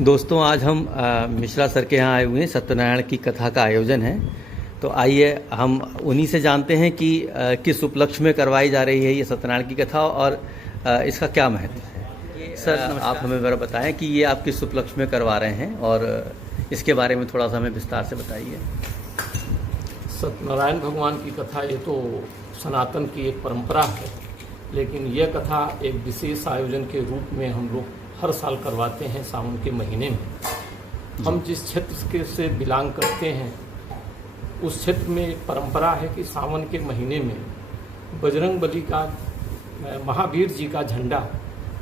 दोस्तों, आज हम मिश्रा सर के यहाँ आए हुए हैं। सत्यनारायण की कथा का आयोजन है, तो आइए हम उन्हीं से जानते हैं कि किस उपलक्ष्य में करवाई जा रही है ये सत्यनारायण की कथा और इसका क्या महत्व है। सर, आप हमें ज़रा बताएं कि ये आप किस उपलक्ष्य में करवा रहे हैं और इसके बारे में थोड़ा सा हमें विस्तार से बताइए। सत्यनारायण भगवान की कथा ये तो सनातन की एक परंपरा है, लेकिन यह कथा एक विशेष आयोजन के रूप में हम लोग हर साल करवाते हैं सावन के महीने में। हम जिस क्षेत्र के से बिलोंग करते हैं उस क्षेत्र में एक परंपरा है कि सावन के महीने में बजरंग बली का महावीर जी का झंडा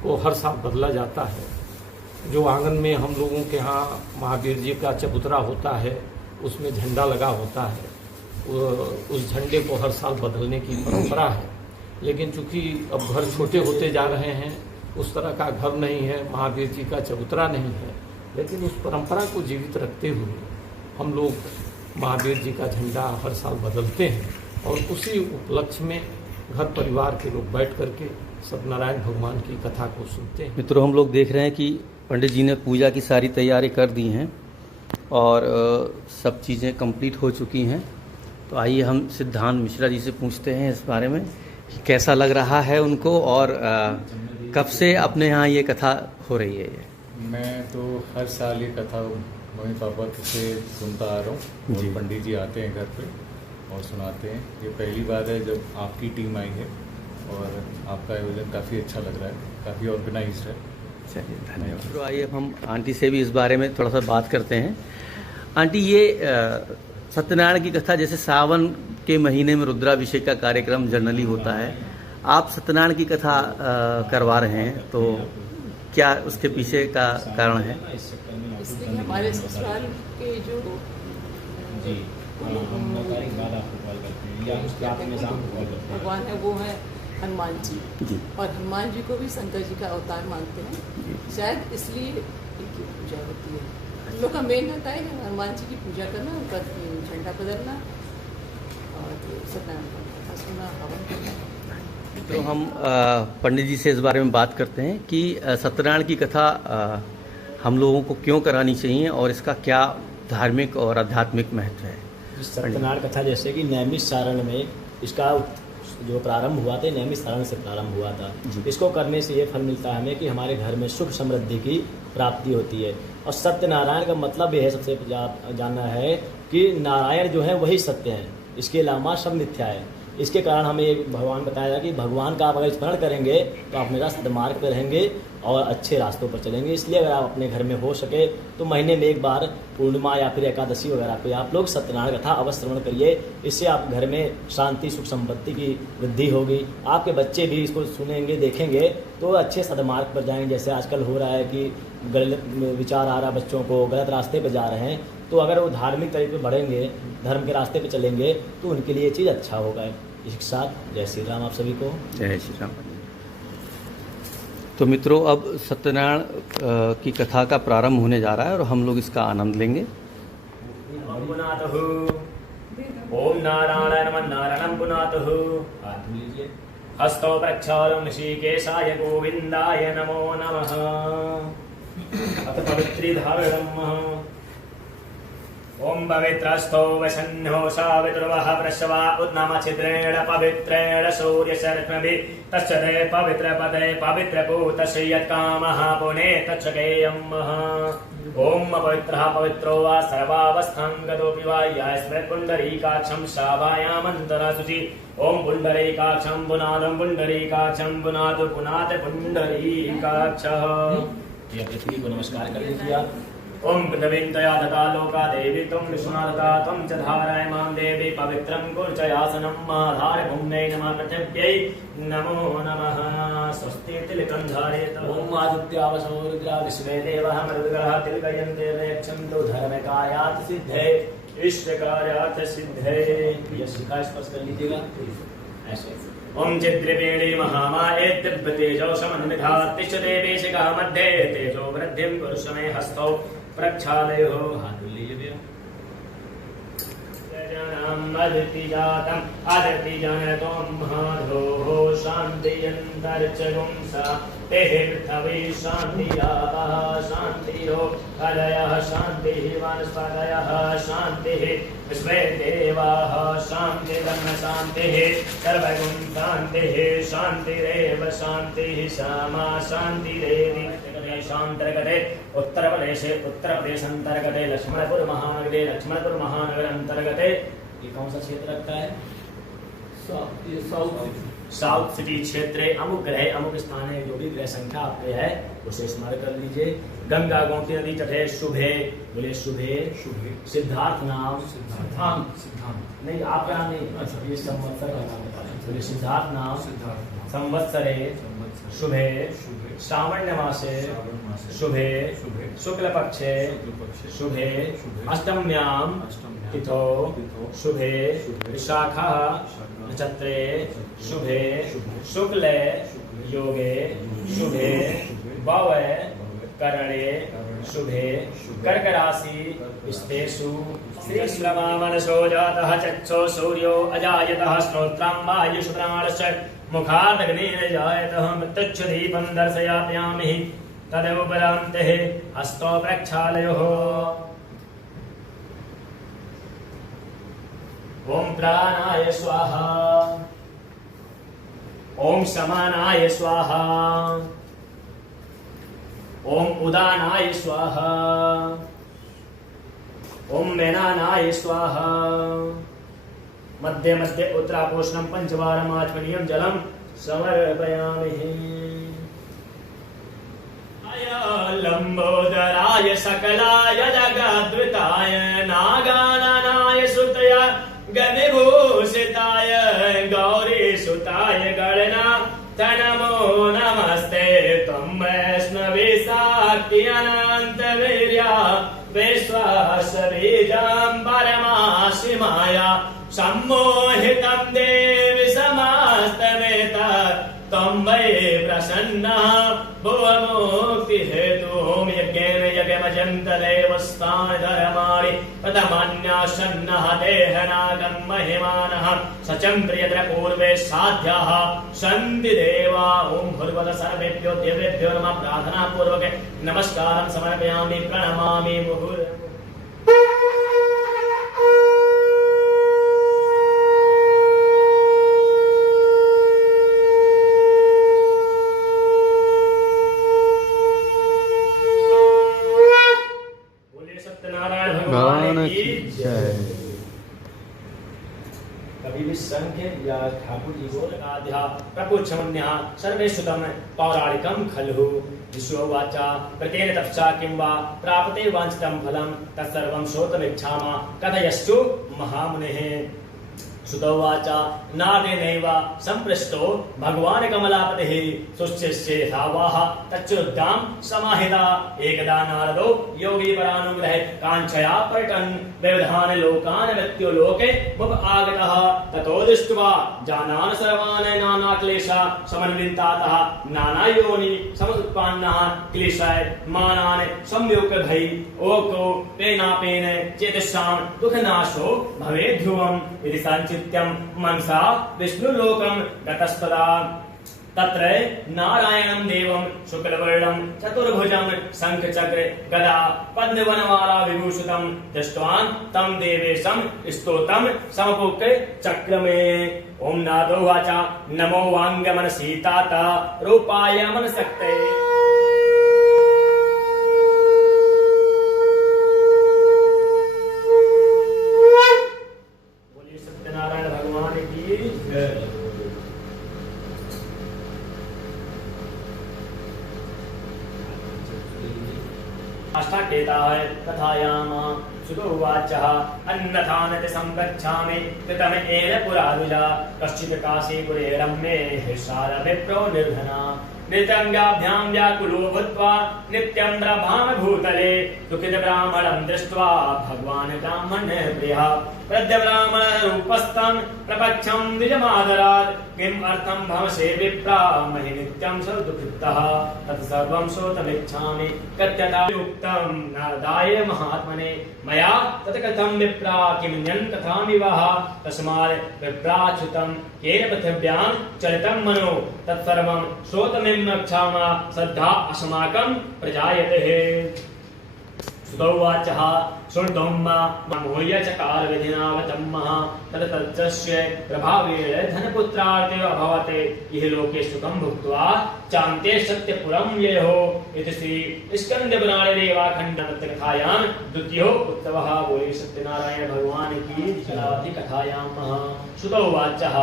को हर साल बदला जाता है। जो आंगन में हम लोगों के यहाँ महावीर जी का चबूतरा होता है उसमें झंडा लगा होता है, उस झंडे को हर साल बदलने की परंपरा है। लेकिन चूंकि अब घर छोटे होते जा रहे हैं, उस तरह का घर नहीं है, महावीर जी का चबूतरा नहीं है, लेकिन उस परंपरा को जीवित रखते हुए हम लोग महावीर जी का झंडा हर साल बदलते हैं और उसी उपलक्ष्य में घर परिवार के लोग बैठ करके सत्यनारायण भगवान की कथा को सुनते हैं। मित्रों, हम लोग देख रहे हैं कि पंडित जी ने पूजा की सारी तैयारी कर दी हैं और सब चीज़ें कंप्लीट हो चुकी हैं। तो आइए हम सिद्धांत मिश्रा जी से पूछते हैं इस बारे में कि कैसा लग रहा है उनको और कब से अपने यहाँ ये कथा हो रही है। ये मैं तो हर साल ये कथा मम्मी पापा से सुनता आ रहा हूँ और पंडित जी आते हैं घर पे और सुनाते हैं। ये पहली बार है जब आपकी टीम आई है और आपका आयोजन काफ़ी अच्छा लग रहा है, काफ़ी ऑर्गेनाइज्ड है। चलिए, धन्यवाद। तो आइए हम आंटी से भी इस बारे में थोड़ा सा बात करते हैं। आंटी, ये सत्यनारायण की कथा जैसे सावन के महीने में रुद्राभिषेक का कार्यक्रम जनरली होता है, आप सत्यनारायण की कथा करवा रहे हैं, तो क्या उसके पीछे का कारण है? इसलिए हमारे ससुराल के जो भगवान है वो है हनुमान जी, और हनुमान जी को भी शंकर जी का अवतार मानते हैं। शायद इसलिए इनकी पूजा होती है। लोग का मेन होता है हनुमान जी की पूजा करना, उनका झंडा बदलना और सत्यनारायण की कथा सुनना, हवन करना। तो हम पंडित जी से इस बारे में बात करते हैं कि सत्यनारायण की कथा हम लोगों को क्यों करानी चाहिए और इसका क्या धार्मिक और आध्यात्मिक महत्व है। सत्यनारायण कथा जैसे कि नैमिष सारण में इसका जो प्रारंभ हुआ था, नैमिष सारण से प्रारंभ हुआ था। इसको करने से ये फल मिलता है हमें कि हमारे घर में सुख समृद्धि की प्राप्ति होती है। और सत्यनारायण का मतलब ये है, सबसे जानना है कि नारायण जो है वही सत्य है, इसके अलावा सब मिथ्या है। इसके कारण हमें भगवान बताया कि भगवान का आप अगर स्मरण करेंगे तो आप मेरा सदमार्ग पर रहेंगे और अच्छे रास्तों पर चलेंगे। इसलिए अगर आप अपने घर में हो सके तो महीने में एक बार पूर्णिमा या फिर एकादशी वगैरह पे आप लोग सत्यनारायण कथा अवश्य श्रवण करिए। इससे आप घर में शांति सुख संपत्ति की वृद्धि होगी। आपके बच्चे भी इसको सुनेंगे देखेंगे तो अच्छे सदमार्ग पर जाएंगे। जैसे आजकल हो रहा है कि गलत विचार आ रहा है, बच्चों को गलत रास्ते पर जा रहे हैं, तो अगर वो धार्मिक तरीके पर बढ़ेंगे, धर्म के रास्ते पर चलेंगे तो उनके लिए ये चीज़ अच्छा होगा। इसके साथ जय श्री राम आप सभी को। जय श्री राम। तो मित्रों, अब सत्यनारायण की कथा का प्रारंभ होने जा रहा है और हम लोग इसका आनंद लेंगे। ओम नारायण नमः नारायणं पुनातुः। हस्तौ प्रक्षालनं ऋषिकेशाय गोविंदाय नमो नमः। अथ पवित्रीधारणम्। ओम पवित्रस्थो वसन्नो सावित्रुवः प्रसवा उद्नाम छिद्रेण पवित्रेण सूर्यशरत्मभिः तच्छते पवित्र पदे पवित्र भूतस्य यत्कामः पुने तच्छकेयम्। ओम पवित्रः पवित्रो वा सर्वावस्थां गतोऽपि वा यः पुण्डरीकाक्षं शाभायामन्तरशुचि। ओम पुण्डरीकाक्षं पुनादं पुण्डरीकाक्षं पुनादु पुनाद पुण्डरीकाक्षः। ये पृथ्वी को नमस्कार कर दीजिए आप। ओम पृथ्वीन्तया दता लोका देवी त्वं विष्णुना दता त्वं च धारयमां देवी पवित्रं कुर्चयासनं आधार भूम्यै नमः पृथिव्यै नमो नमः। स्वस्ति तिलकं धारयेत। ओम आदित्यावसो रुद्रा विश्वे देवः मरुद्गः तिलकयन्ते रक्षन्तु धर्मकार्यात् सिद्धे इष्टकार्यात् सिद्धे। यह शिखा स्पर्श कर लीजिएगा ऐसे। ओम चिद्रपेणी महामाये दिव्यतेजो समन्विता तिष्ठते देशिका मध्ये तेजो वृद्धिं कुरुष्व मे हस्तौ प्रक्षालयो। हाथ लीजिए। पुत्रम् अदिति जातम् अदिति जनतों महाधोः शान्तियन्तर्चगुंसा तेः पृथ्वी शान्तिरापः शान्तिरो हृदयः शान्तिः वनस्पतयः शान्तिः विश्वे देवाः शान्तिर्ब्रह्म शान्तिः सर्वगुण शान्तिः शान्तिरेव शान्तिः सामा शान्तिरेवि देशान्तर्गते उत्तरप्रदेशान्तर्गते लक्ष्मणपुर महानगर अंतर्गते ये कौन सा क्षेत्र लगता है? साउथ सिटी क्षेत्र अमुक ग्रह अमुक स्थान है, जो भी ग्रह संख्या आपके है उसे स्मरण कर लीजिए। गंगा गोमती नदी तटे शुभे, बोले शुभे सिद्धार्थ नाम सिद्धार्थ नहीं आपका नाम नहीं, ये संवत्सर का नाम है, बोले सिद्धार्थ नाम संवत्सरे शुभे श्रावण मासे शुभे शुक्ल पक्षे शुभे अष्टम्याम तिथो शुभे विशाखा नक्षत्रे शुभे शुक्ले योगे शुभे भवे करणे शुभे कर्क राशि स्तेषु श्रीश्रवा मनसो जातः चक्षो सूर्यो अजायतः श्रोत्रं वायुषु प्राणस्य मुखादग्निर् जायतः मृत्युच्छुदीपं दर्शयाम्यहि तदुपरान्ते हस्तो प्रक्षालयोः। ओम प्राणाय स्वाहा ओम समानाय स्वाहा ओम उदानाय स्वाहा ओम मेनानाय स्वाहा। मध्ये मध्ये उत्तरापोषणं पंचवारम् आचमनीयं जलं समर्पयामि। लंबोदराय सकलाय जगद्वृताय नागाननाय सुतय गणभूषिताय गौरीसुताय गणनाथ नमो नमस्ते। त्वं वैष्णवी शाक्ति अनन्तवीर्या विश्वासबीजं परमासि माया सम्मोहितं देवि समस्तमेतत् त्वं वै प्रसन्नः भुवमुक्तिहेतुः। यज्ञेन यज्ञमजन्त देवस्थानि धर्माणि प्रथमान्यासन्नः देहनागं महिमानः सचं प्रियतर पूर्वे साध्याः सन्ति देवा। ओं भूर्भुवः सर्वेभ्यो देवेभ्यो नमः। प्रार्थना पूर्वक नमस्कारं समर्पयामि प्रणमामि मुहुर्मुहुः। कभी भी संख्य या ठाकुर जी को आध्या प्रपुच्छमन्यः सर्वेश्रुतं पौराणिकं खलु। विश्ववाचा प्रतेन तपसा किं वा प्राप्ते वाञ्छितं फलं तत्सर्वं श्रोतुमिच्छामः कथयस्तु महामुनेः। सुतोवाचा नादेनैव सम्पृष्टो भगवान् कमलापतिः सुशिष्ये धावाः तच्चुरुद्धां समाहिता। एकदा नारदो योगी परानुग्रहे काञ्चया पर्यटन् विविधान् लोकान् मृत्युलोके मुप आगतः। ततो दृष्ट्वा जानान् सर्वान् नानाक्लेशा समन्वितातः नानायोनि समुत्पन्नः क्लेशाय मानान् संयुक्त भई ओको पेनापेन चेतसां दुःखनाशो भवेद्ध्रुवम् इति संचित्यं मनसा विष्णुलोकं गतस्तदा। तत्र नारायणं देवं शुक्लवर्णं चतुर्भुजं शंखचक्र गदा पद्मवनमाला विभूषितं दृष्ट्वान् तं देवेशं स्तोत्रं समपुक् चक्रमे। ओम नादो वाचा नमो वाङ्गमनसीताता रूपाय मनसक्ते। बोलिए सत्यनारायण भगवान की जय। अष्टाकेताय कथायाम सुतोवाचः अन्नथानति संगच्छामि कृतमेन पुरारुजा कश्चित् काशीपुरे रम्ये शारविप्रो निर्धना नित्यङ्गाभ्यां व्याकुलो भूत्वा नित्यं ब्रह्माण भूतले दुःखित ब्राह्मणं दृष्ट्वा भगवान् ब्राह्मण प्रियः प्रद्य ब्राह्मण रूपस्थं प्रपक्षं द्विजमादरात् किम् अर्थं भवसे विप्रा महि नित्यं सर्वदुःखितः तत् सर्वं श्रोतुमिच्छामि कथ्यता उक्तं नारदाय महात्मने मया तत् कथं विप्रा किमन्यं कथामिवः तस्मात् विप्राच्युतं येन पृथिव्यां चलितं मनो तत्सर्वं श्रोतुमिच्छामः श्रद्धा अस्माकं प्रजायते सुतोवाचः शृणुतं मोह्य चकार विधिनावतम्मः तदतस्य प्रभावेण धनपुत्रार्थे अभवत् इह लोके सुखं भुक्त्वा चान्ते सत्यपुरं ययो इति श्री स्कंदपुराणे कथायां द्वितीयो उत्सवः बोले सत्यनारायण भगवान की कथायां सुतोवाचः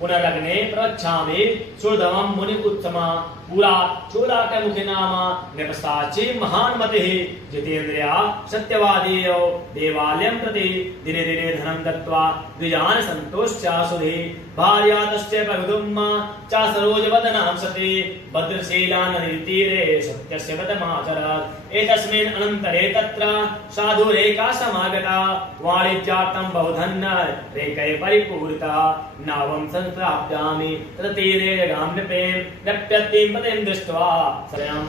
पुनरग्ने प्रच्छामि सुरधमं मुनिपुत्तमा पूरा चूलाकमुखि नाम नृपसाची महान्मतिः जितेन्द्रिया सत्यवादीयो देवालयं प्रति दिने दिने धनं दत्त्वा द्विजान् सन्तोष्यासुधि भार्या तस्य प्रगुम्मा च सरोजवदनां सति भद्रशीलानदीतीरे सत्यस्य व्रतमाचरत् एतस्मिन् अनन्तरे तत्र साधुरेका समागता वाणिज्यार्थं बहुधन्य रेकैः परिपूरितः नावं संप्राप्यामि तत्तीरे गाम्यपेन नप्यत्तिं पतिं दृष्ट्वा स्वयं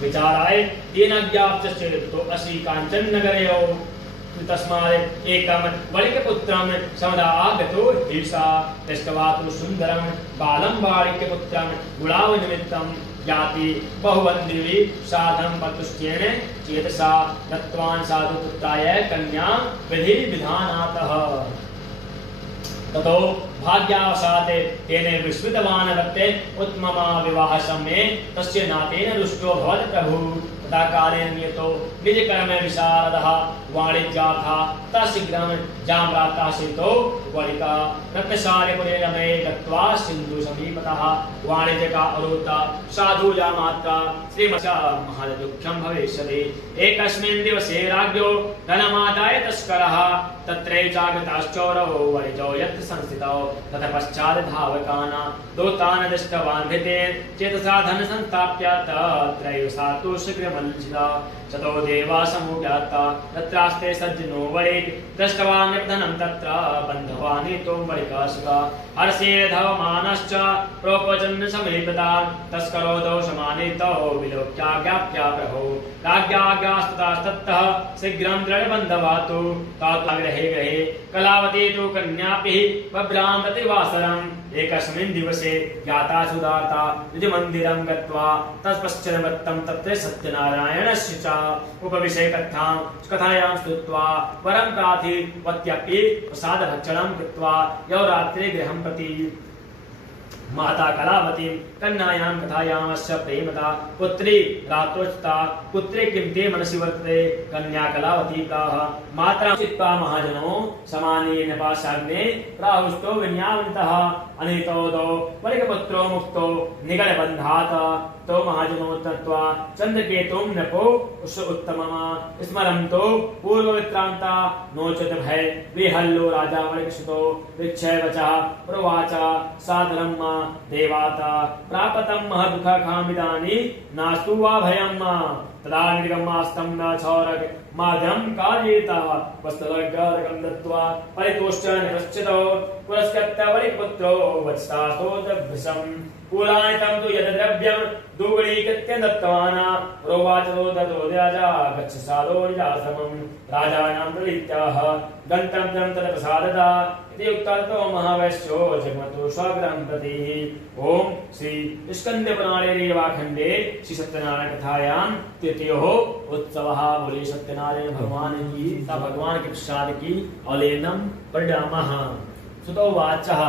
विचाराय तेनाज्ञाप्तो असि काञ्चन नगरयो तस्मात् एकं वणिकपुत्रं समदा आगतो ईशा दृष्ट्वा तु सुन्दरं बालं वाणिक्यपुत्रं गुणावनिमित्तं याति बहुवन्दिवि साधं पतुष्टेन चेतसा दत्तवान् साधुपुत्राय कन्या विधि विधानातः ततो भाग्यावशात् तेन विस्मृतवान् वत्ते उत्तममा विवाह समये तस्य नातेन रुष्टो भवत् प्रभु तथा कालेन नियतो निज कर्म विशारदः वाणिज्याथा तशीघ्रं जाम्रातासितो वणिका रत्नशालिपुरे रमे गत्वा सिन्धु समीपतः वाणिज्यका अरोता साधु जामात्रा श्रीमचा महादुःखं भविष्यति एकस्मिन् दिवसे राज्ञो धनमादाय तस्करः तत्रे चागताश्चोरौ वणिजौ यत्र संस्थितौ ततः पश्चात् धावकान् दूतान् दृष्टवान् भृतेन चेतसा धनसंस्थाप्य तत्रैव सा तु शीघ्रमञ्चिता ततो देवा समुद्याता तत्रास्ते सज्जनो वणिक् दृष्टवान् धनं तत्र बन्धवानीतो वणिकाशिका हर्षे धवमानश्च प्रोपजन् समीपता तस्करो दोषमानीतो विलोक्याज्ञाप्या प्रभो राज्ञाज्ञास्ततः शीघ्रं दृढबन्धवातु ताग्रहे गृहे कलावती तु कन्यापि बभ्रां प्रतिवासरम् एकस्मिन् दिवसे ज्ञाता सुदाता निजमन्दिरं गत्वा तत्पश्चादवत्तं तत्र सत्यनारायणस्य च उपविशे कथायां श्रुत्वा वरं प्रार्थितवत्यपि प्रसादभक्षणं कृत्वा यौ रात्रे गृहं प्रति माता कलावती कन्यायां कथायामस्य प्रेमता पुत्री रात्रोचिता पुत्रे किं ते मनसि वर्तते कन्या कलावती प्राह मात्रा चित्वा महाजनो समानेन पाशाग्ने प्राहुष्टो विन्यावनितः अनितो दो वणिकपुत्रो मुक्तो निगलबन्धात् तो महाजनो तत्वा चन्द्रकेतुं नपो उत्तममा स्मरन्तो पूर्ववित्रान्ता नोचत भय विहल्लो राजा वणिकसुतो विक्षय वचः प्रवाच सादरं देवाता प्रापतं महदुःखकामिदानि नास्तु वा भयं तदा निर्गमास्तं न छौरक माध्यं कार्येता वस्त्रगर्गं दत्त्वा परितोष्ट निपश्चितो पुरस्कृत्य वणिकपुत्रो वत्सातो दभ्रसम् पुराणितं तु यद् द्रव्यं दुर्गुणीकृत्य दत्तवान् प्रोवाच दतो राजा गच्छ साधो निजाश्रमं राजानं प्रलीत्याह गन्तव्यं तत्प्रसादता इति उक्ततो महावैश्यो जगमतो स्वगृहं प्रति ओम श्री स्कंदपुराणे रेवाखंडे श्री सत्यनारायण कथायां तृतीयो उत्सवः बोले सत्यनारायण भगवान की भगवान के प्रसाद की अलेनम परिणामः सुतोवाचः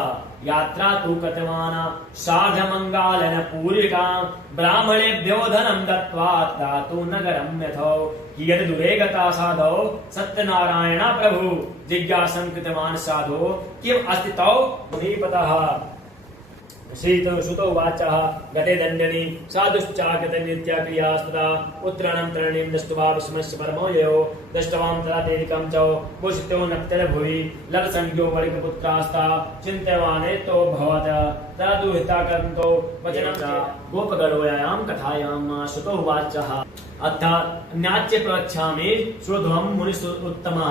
यात्रा तु कृतवान् सार्धमङ्गालन पूर्विकां ब्राह्मणेभ्यो धनं दत्त्वा दातु नगरं यथो कियत् दूरे गता साधो सत्यनारायण प्रभु जिज्ञासं कृतवान् साधो किम् अस्ति तौ मुनिपतः श्रीसुतोवाचः गते दण्डनि साधुश्चागतनित्यक्रियास्तदा उत्तराणं तरणीं दृष्ट्वा विस्मस्य परमो ययो दृष्टवां तदा तेलिकं च भूषितो नक्तल भुवि लवसंज्ञो वणिकपुत्रास्ता चिन्त्यमानेतो भवत् तदुहिताकन्तो वचनं च गोपगणोयां कथायां श्रुतो वाचः अथ न्याच्य प्रवक्ष्यामि श्रोध्वं मुनिसुत्तमः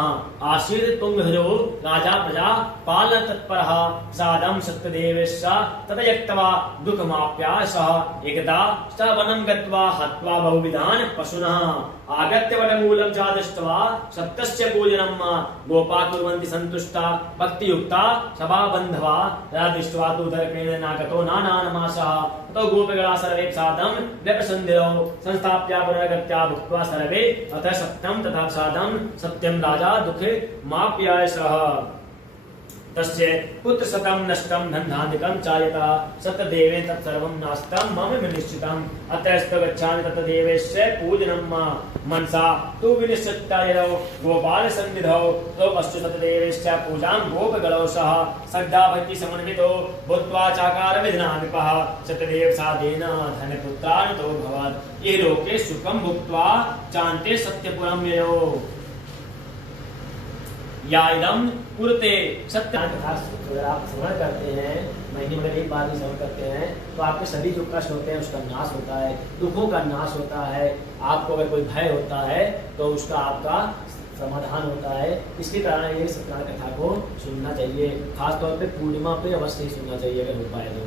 आसीत् तुङ्गध्वजो राजा प्रजा पालन तत्परः सादं सत्यदेवस्य तदयक्त्वा दुःखमाप्यासः एकदा स वनं गत्वा हत्वा बहुविधान् पशुनः आगत्य वटमूलं च दृष्ट्वा सत्यस्य पूजनं गोपा कुर्वन्ति सन्तुष्टा भक्तियुक्ता सभाबन्धवा तदा दृष्ट्वा तु दर्पेण नागतो नानानमासः ततो गोपगणा सर्वे सादं व्यपसन्धिरो संस्थाप्य पुनर्गत्या भुक्त्वा सर्वे अथ सत्यं तथा सादं सत्यं राजा दुःखे माप्यायसः तस्य पुत्रशतं नष्टं धनधान्यकं चायतः सत्यदेवे तत्सर्वं नास्तं मम विनिश्चितम् अतस्तु गच्छामि तत्देवस्य पूजनं मनसा तु विनिश्चितायौ गोपालसन्निधौ तौ अस्तु सत्यदेवस्य पूजां गोपगणौ सह श्रद्धा भक्ति समन्वितो भूत्वा चाकार विघ्नाधिपः सत्यदेव साधेन धनपुत्रान्तो भवत् ये लोके सुखं भुक्त्वा चान्ते सत्यपुरं ययो या इदं कुरुते सत्य कथा अगर आप श्रवण करते हैं महीने में एक बार भी श्रवण करते हैं तो आपके सभी जो कष्ट होते हैं उसका नाश होता है, दुखों का नाश होता है। आपको अगर कोई भय होता है तो उसका आपका समाधान होता है। इसके कारण ये सत्यनारायण कथा को सुनना चाहिए, खासतौर पे पूर्णिमा पे अवश्य ही सुनना चाहिए अगर हो पाए तो।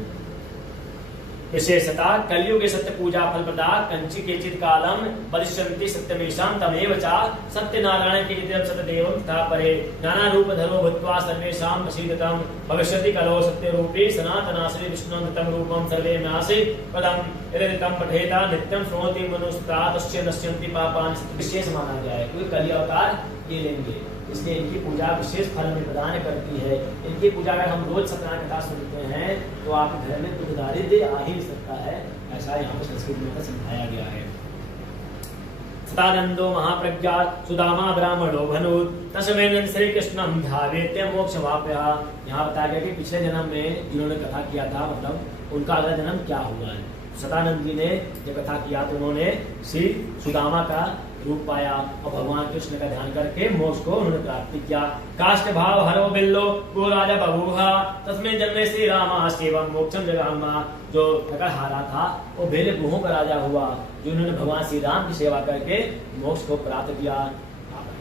विशेषता कलयुगे सत्य पूजा फलप्रदा कंची केचित कालम वदिष्यन्ति सत्यमेषां तमेव च सत्यनारायण कीर्तिं सत्यदेवं तथा परे नाना रूप धरो भूत्वा सर्वेषां प्रसीदतं भविष्यति कलो सत्यरूपी सनातनाश्री विष्णुं रूपं सर्वे नासि पदं यदि तं पठेता नित्यं श्रोति मनुस्ता तस्य नश्यन्ति पापानि। विशेष माना गया है क्योंकि कलि अवतार ये लेंगे, इसलिए इनकी पूजा विशेष फल में प्रदान करती है। इनकी पूजा अगर हम रोज सत्यनारायण कथा सुनते हैं तो आपके घर में दुख दारिद्र्य आ ही नहीं सकता है, ऐसा यहाँ पर संस्कृत में समझाया गया है। सदानंदो महाप्रज्ञा सुदामा ब्राह्मणो भनुत तस्मेन श्री कृष्णं ध्यायेत्य मोक्षमाप्यः। यहाँ बताया गया कि पिछले जन्म में जिन्होंने कथा किया था मतलब उनका अगला जन्म क्या हुआ है। सदानंद जी ने जब कथा किया तो उन्होंने श्री सुदामा का रूप पाया और भगवान कृष्ण का ध्यान करके मोक्ष को उन्होंने प्राप्त किया। काष्ठ भाव हरो बिल्लो गो राजा बभूहा तस्में जन्मे श्री रामा सेवम मोक्षम जगामा। जो नरहारा था वो बेले गुहों का राजा हुआ, जिन्होंने भगवान श्री राम की सेवा करके मोक्ष को प्राप्त किया।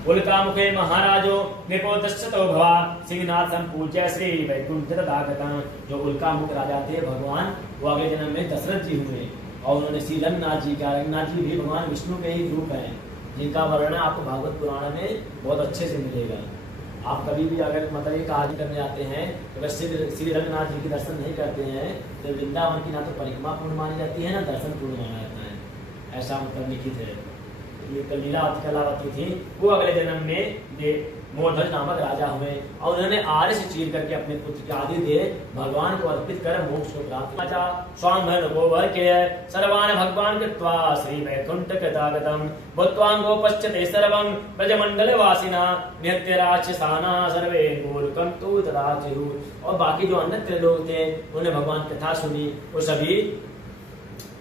उल्का मुखे महाराजो निपोदश्चतो भवा सिंहनाथं पूज्य श्री वैकुंठ तथागतम्। जो उल्का मुख राजा थे भगवान वो अगले जन्म में दशरथ जी हुए और उन्होंने श्री रंगनाथ जी का, रंगनाथ जी भी भगवान विष्णु के ही रूप हैं जिनका वर्णन आपको भागवत पुराण में बहुत अच्छे से मिलेगा। आप कभी भी अगर मतलब एक आदि करने जाते हैं तो अगर श्री रंगनाथ जी के दर्शन नहीं करते हैं तो वृंदावन की ना तो परिक्रमा पूर्ण मानी जाती है ना दर्शन पूर्ण माना जाता है, ऐसा मतलब लिखित है। ये लीलावती कलावती थी वो अगले जन्म में मोरध्वज नामक राजा हुए और उन्होंने आर्य से चीर करके अपने पुत्र की आदि दे भगवान को अर्पित कर मोक्ष को प्राप्त किया। स्वामधन गोवर के सर्वान भगवान कृत्वा श्री वैकुंठ कृतागतम् भूत्वांगो पश्यते सर्वं ब्रजमंडल वासिना नित्य राक्षसाना सर्वे गोलोकं तु तदाचुः। और बाकी जो अन्य लोग थे उन्होंने भगवान कथा सुनी, वो सभी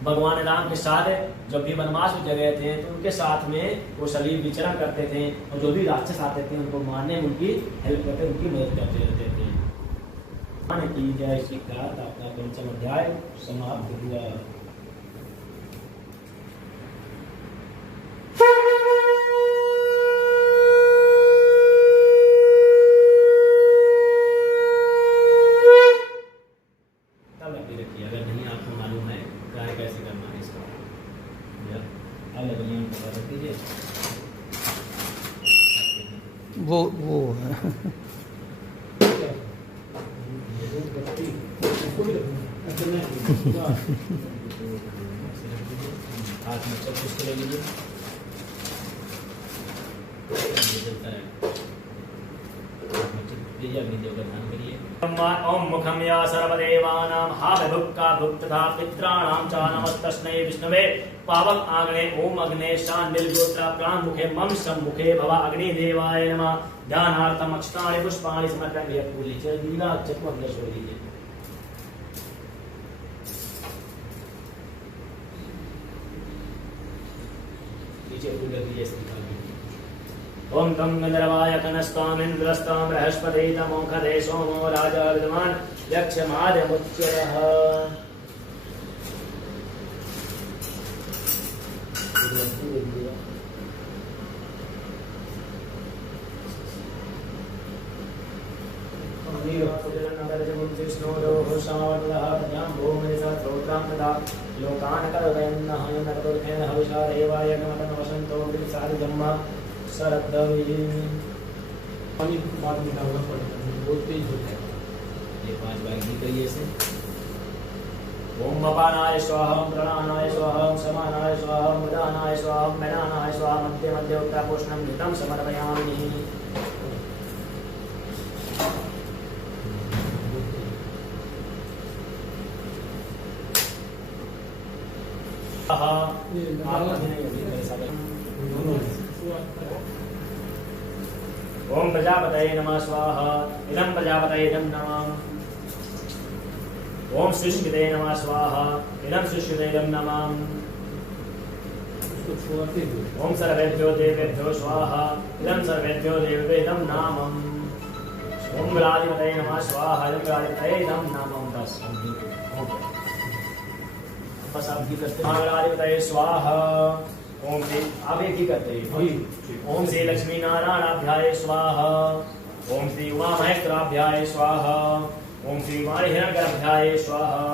भगवान राम के साथ जब भी वनवास में जगह थे तो उनके साथ में वो सभी विचरण करते थे और जो भी राक्षस आते थे उनको मारने में उनकी हेल्प करते, उनकी मदद करते रहते थे। मान की जय श्री कृष्ण। अपना पंचम अध्याय समाप्त हुआ। वो ओम मुखम या सर्वदेवानां हा विभुक्का भुक्त तथा पित्राणां च नमस्तस्मै विष्णवे पावक आग्ने ओम अग्ने शान्तिर्गोत्र प्राण मुखे मम सम्मुखे भव अग्नि देवाय नमः। ध्यानार्थम अक्षतानि पुष्पाणि समर्पयामि। पूरी चल लीला चक्र अंदर छोड़ दीजिए। नीचे पूजा दीजिए। ओम तम गंधर्वाय कनस्ताम इंद्रस्ताम बृहस्पति तमोखदे सोमो राजा विद्वान् लक्ष्यमाद्यमुच्यतः लोकान् करोदयन्नः नरदुर्गेण हविषा देवायगमनं वसन्तो विसारिजम्मा शरद्दवी पानी बाद में डालना पड़ेगा, बहुत तेज होता है। ये 5 बार निकलिए से ओम अपानाय स्वाहा, ओम प्राणानाय स्वाहा, ओम समानाय स्वाहा, ओम उदानाय स्वाहा, ओम मेनानाय स्वाहा, मध्ये मध्ये उत्तापोष्णं घृतं समर्पयामि। ओम प्रजापतये नमः स्वाहा, इदं प्रजापतये इदं नमः। ओम सुष्मिते नमः स्वाहा, इदं सुष्मिते इदं नमः। ओम सर्वेभ्यो देवेभ्यो स्वाहा, इदं सर्वेभ्यो देवेभ्यो इदं नामम्। ओम गणाधिपतये नमः स्वाहा, इदं गणाधिपतये इदं नामम्। बस आप भी करते हैं। गणाधिपतये स्वाहा। ओम श्री आप एक ही करते हैं। ओम श्री लक्ष्मी नारायणाभ्याय स्वाहा, ओम श्री उमा महेश्वराभ्याय स्वाहा, ओम श्री वाणी हिरण्यगर्भाभ्याय स्वाहा,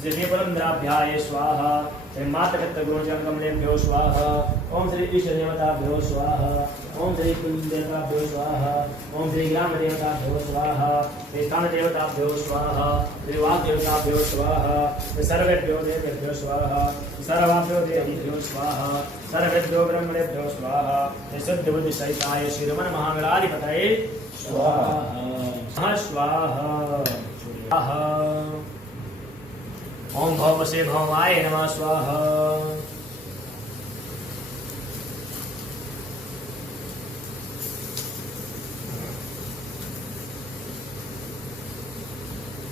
श्री पुरंदराभ्याय स्वाहा, श्री मातृकर्तगुरुचरण कमलेभ्यो स्वाहा, ओम श्री ईश्वर देवताभ्यो स्वाहा, ओम श्री कुल देवताभ्यो स्वाहा, ओम श्री ग्राम देवताभ्यो स्वाहा, श्री स्थान देवताभ्यो स्वाहा, श्री वाग देवताभ्यो स्वाहा, श्री सर्वेभ्यो देवेभ्यो स्वाहा, सर्वाभ्यो देवेभ्यो स्वाहा, सर्वेभ्यो ब्रह्मणेभ्यो स्वाहा, श्री शुद्ध बुद्धि सहिताय श्री रमण महागणाधिपतये स्वाहा स्वाहा स्वाहा। ओम भवसे भवाय नमः स्वाहा।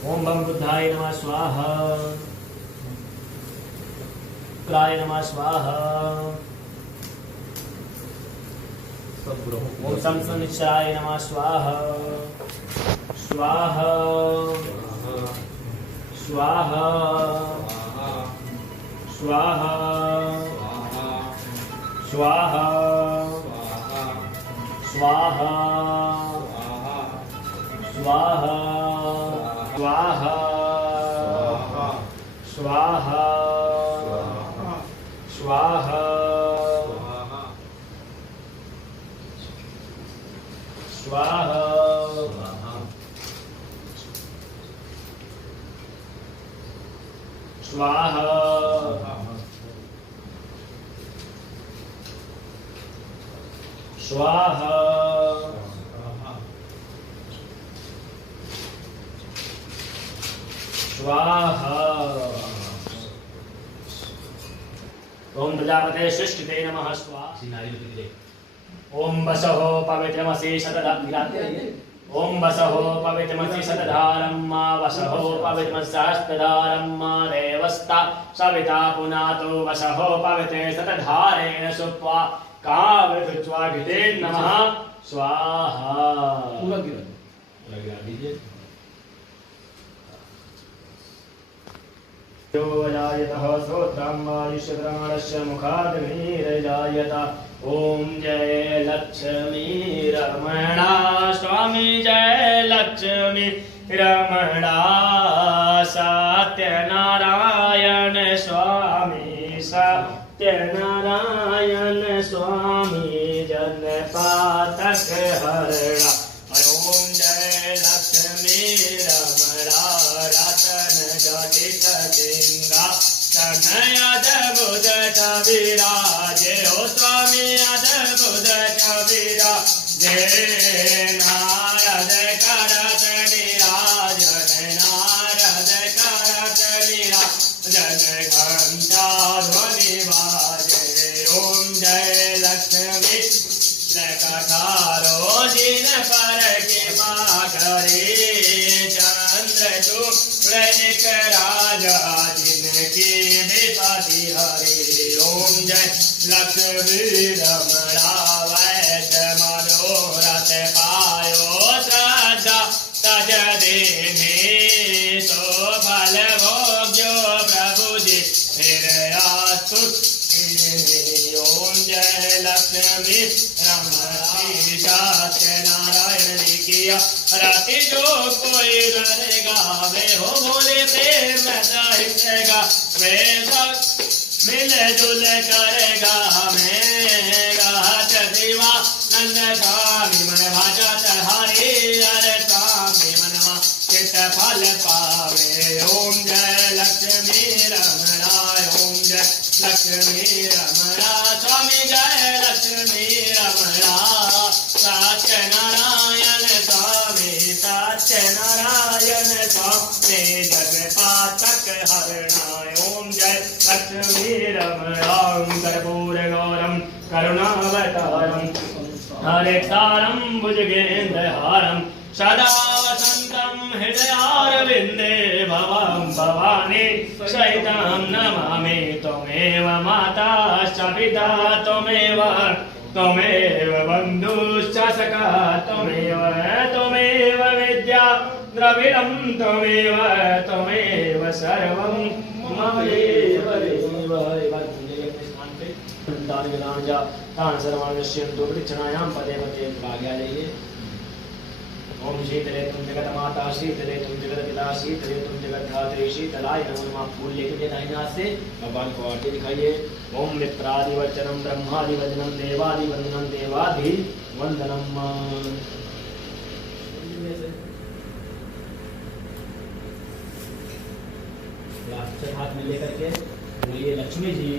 ओम बम बुद्धाय नमः स्वाहा, शुक्राय नमः स्वाहा। ओम संसनिश्चराय नमः स्वाहा स्वाहा स्वाहा स्वाहा स्वाहा स्वाहा स्वाहा स्वाहा स्वाहा स्वाहा स्वाहा स्वाहा स्वाहा स्वाहा। ओम प्रजापते सृष्टिते नमः स्वाहा। ओम वसहो पवित्रमसि शतधारम्, ओम वसहो पवित्रमसि शतधारम्, वसहो पवित्रमस्यास्तधारम्, देवस्ता सविता पुनातो वसहो पवित्रे शतधारेण सुप्वा काव्यकृत्वा घृते नमः स्वाहा। पूरा गिरा दीजिए। जायतः श्रोत्रम् आयुष्यप्राणस्य मुखादग्निर्जायत। ओम जय लक्ष्मी रमणा स्वामी, जय लक्ष्मी रमणा सत्यनारायण स्वामी, सत्यनारायण स्वामी जनपातक हरणा। ओम जय लक्ष्मी रमणा रतन जटित सिंहा, तनय अद्भुत विराजे हो स्वामी, अद्भुत विराजे। नारद करत निराजन, नारद करत निराजन, घंटा ध्वनि बाजे। ओम जय लक्ष्मी कथारो जिन पर कृपा करे, चंद्र चूड़निक राजा जिनकी विपति हरे। ओम जय लक्ष्मी रमणा वैश मनोरथ पायो, श्रद्धा तज देने सत्यनारायण ने किया राति जो कोई करेगा वे हो भोले प्रेम रहेगा वे मिल जुल करेगा हमेगा शिवा नंद स्वामी मन भाजा चढ़ारे अरे स्वामी मनवा चित फल पावे ओम जय लक्ष्मी रमणाय ओम जय लक्ष्मी रमणा स्वामी जय लक्ष्मी रमणा सत्यनारायण स्वामी जग पातक हरणाय ओम जय लक्ष्मी रमणा कर्पूर गौरम करुणावतारम हरितारम भुजगेन्द्रहारम सदा वसन्तं हृदयारविन्दे भवं भवानी सहितं नमामि त्वमेव माता च पिता त्वमेव बन्धुश्च सखा त्वमेव विद्या द्रविडं त्वमेव सर्वं ममैव सर्वाण्यश्यन्तु पदे पदे भाग्या जाइए। ओम शीतले तुम जगत माता शीतले तुम जगत पिता शीतले तुम जगत धात्री शीतलाय नमो नमः। फूल लेके दाहिने हाथ से भगवान को आरती दिखाइए। ओम मित्रादि वचनम ब्रह्मादि वचनम देवादि वंदनम देवादि वंदनम। हाथ में लेकर के बोलिए लक्ष्मी जी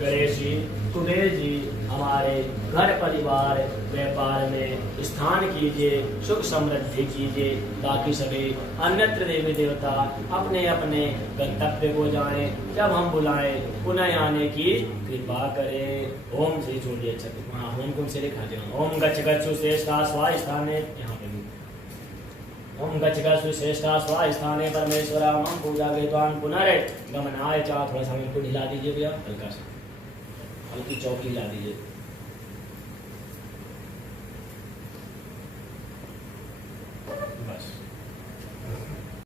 गणेश जी कुबेर जी हमारे घर परिवार व्यापार में स्थान कीजिए सुख समृद्धि कीजिए बाकी सभी अन्यत्र देवी देवता अपने अपने गंतव्य को जाने जब हम बुलाएं पुनः आने की कृपा करें। ओम श्री छोड़िए अच्छा हाँ ओम कुम से लिखा जाए। ओम गच्छ गच्छु श्रेष्ठा स्वास्थाने यहाँ पे ओम गच्छ गच्छु श्रेष्ठा स्वास्थाने परमेश्वरा मम पूजा गीतवान पुनर्गमनाय चा। थोड़ा सा हमको हिला दीजिए भैया हल्का सा हल्की चौकी ला दीजिए।